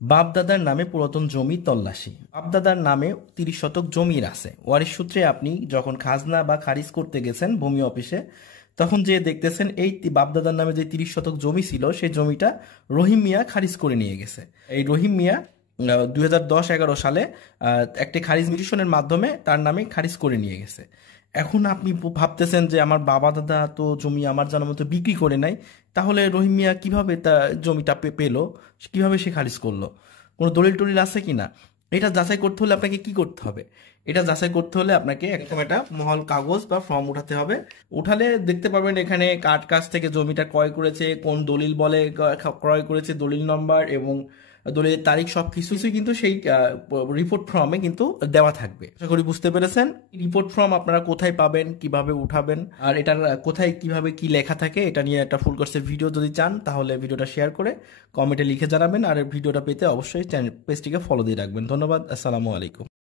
বাপ-দাদার নামে পুরাতন জমি তল্লাশি। বাপ-দাদার নামে ৩০ শতক জমির আছে। ওয়ারিশ সূত্রে আপনি যখন খাজনা বা খারিজ করতে গেছেন ভূমি অফিসে, তখন যে দেখতেছেন এই বাপ-দাদার নামে যে ৩০ শতক জমি ছিল সেই জমিটা রহিম মিয়া খারিজ করে নিয়ে গেছে। এই রহিম মিয়া ২০১০-১১ সালে একটি খারিজ মিটিশনের মাধ্যমে তার নামে খারিজ করে নিয়ে গেছে। এখন আপনি ভাবতেছেন যে আমার বাবা দাদা তো জমি আমার জানার মতো বিক্রি করে নাই, তাহলে রহিম মিয়া কিভাবে তা জমিটা পেলো, কিভাবে সে খারিজ করলো, কোনো দলিল টলিল আছে কি না? এটা যাচাই করতে হলে আপনাকে কি করতে হবে? এটা যাচাই করতে হলে আপনাকে একদম একটা মহল কাগজ বা ফর্ম উঠাতে হবে। উঠালে দেখতে পারবেন এখানে কার কাছ থেকে জমিটা ক্রয় করেছে, কোন দলিল বলে ক্রয় করেছে, দলিল নম্বর এবং দলিলের তারিখ সব কিছুই কিন্তু সেই রিপোর্ট ফর্মে কিন্তু দেওয়া থাকবে। আশা করি বুঝতে পেরেছেন। রিপোর্ট ফর্ম আপনারা কোথায় পাবেন, কিভাবে উঠাবেন, আর এটার কোথায় কিভাবে কি লেখা থাকে এটা নিয়ে একটা ফুল কোর্সের ভিডিও যদি চান তাহলে ভিডিওটা শেয়ার করে কমেন্টে লিখে জানাবেন। আর ভিডিওটা পেতে অবশ্যই চ্যানেল পেজটিকে ফলো দিয়ে রাখবেন। ধন্যবাদ। আসসালামু আলাইকুম।